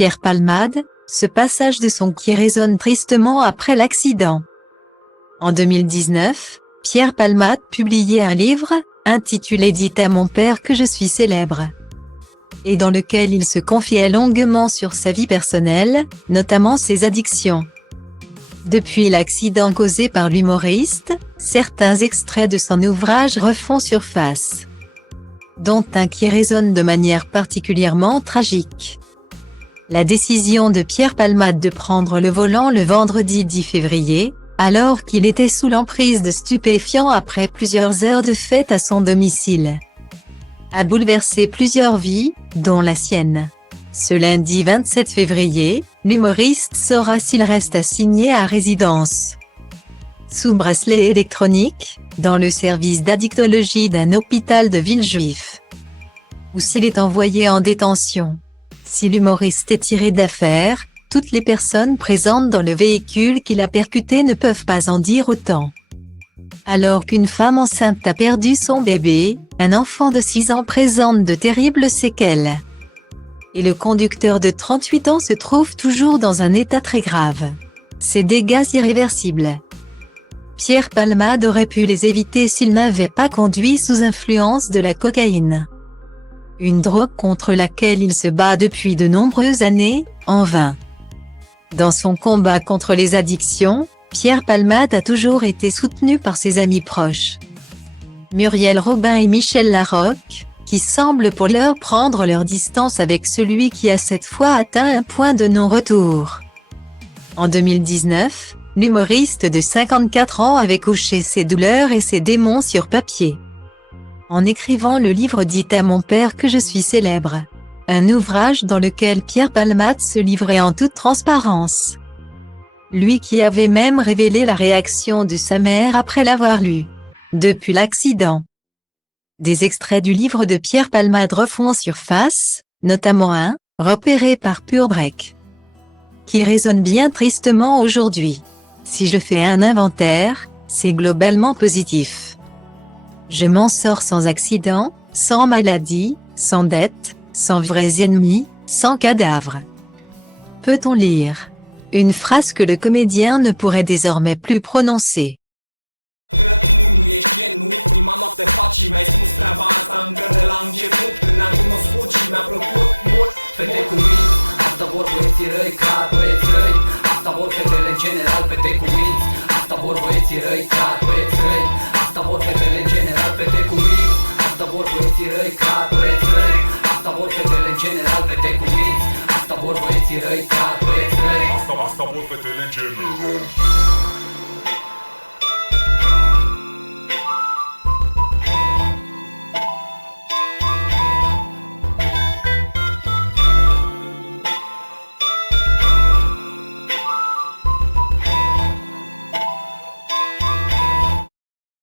Pierre Palmade, ce passage de son qui résonne tristement après l'accident. En 2019, Pierre Palmade publiait un livre, intitulé « Dites à mon père que je suis célèbre », et dans lequel il se confiait longuement sur sa vie personnelle, notamment ses addictions. Depuis l'accident causé par l'humoriste, certains extraits de son ouvrage refont surface, dont un qui résonne de manière particulièrement tragique. La décision de Pierre Palmade de prendre le volant le vendredi 10 février, alors qu'il était sous l'emprise de stupéfiants après plusieurs heures de fête à son domicile, a bouleversé plusieurs vies, dont la sienne. Ce lundi 27 février, l'humoriste saura s'il reste assigné à résidence sous bracelet électronique, dans le service d'addictologie d'un hôpital de Villejuif, ou s'il est envoyé en détention. Si l'humoriste est tiré d'affaire, toutes les personnes présentes dans le véhicule qui l'a percuté ne peuvent pas en dire autant. Alors qu'une femme enceinte a perdu son bébé, un enfant de 6 ans présente de terribles séquelles, et le conducteur de 38 ans se trouve toujours dans un état très grave. Ces dégâts irréversibles, Pierre Palmade aurait pu les éviter s'il n'avait pas conduit sous influence de la cocaïne, une drogue contre laquelle il se bat depuis de nombreuses années, en vain. Dans son combat contre les addictions, Pierre Palmade a toujours été soutenu par ses amis proches, Muriel Robin et Michel Larocque, qui semblent pour l'heure prendre leur distance avec celui qui a cette fois atteint un point de non-retour. En 2019, l'humoriste de 54 ans avait couché ses douleurs et ses démons sur papier, en écrivant le livre « Dites à mon père que je suis célèbre », un ouvrage dans lequel Pierre Palmade se livrait en toute transparence. Lui qui avait même révélé la réaction de sa mère après l'avoir lu. Depuis l'accident, des extraits du livre de Pierre Palmade refont surface, notamment un, repéré par Pure Break, qui résonne bien tristement aujourd'hui. Si je fais un inventaire, c'est globalement positif. Je m'en sors sans accident, sans maladie, sans dette, sans vrais ennemis, sans cadavre. Peut-on lire une phrase que le comédien ne pourrait désormais plus prononcer? Prima noapte faci și mi-ai spus treaba asta încă de la început Când ne-am cunoscut și mi-a plăcut mult Fete cu minți, asta vor băieții răi, clar băieți răi Asta vor fetele în general, fete cu minți Asta vor băieții răi, clar băieți răi Asta vor fetele în general, fete cu minți Asta vor băieții răi, clar băieți răi Asta vor fetele în general, fete cu minți Asta vor băieții răi, clar băieți răi Asta vor fetele în general